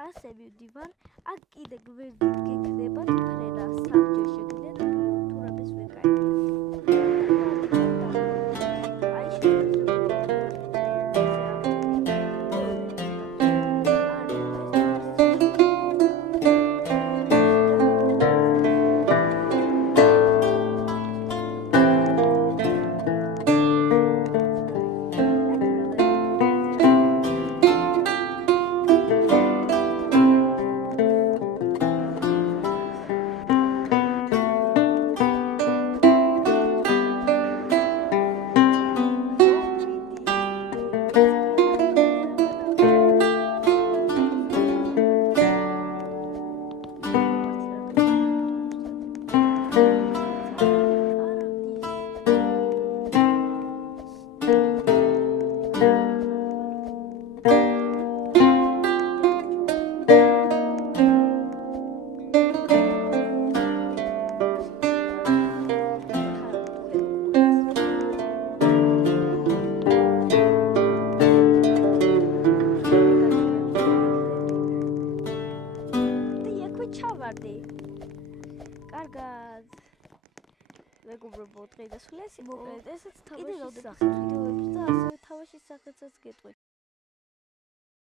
ასე მივდივარ, აქ კიდე გვერდით გექნება ფრენა საბჯერ შეგიძლიათ თურმეს ვერ ჩავარდი. კარგად. მეგობრებო, დღე დასრულეს. მოკლედ, ესეც თამაშის სახით ვიდეოებს და ასევე თამაშის სახესაც გეტყვით.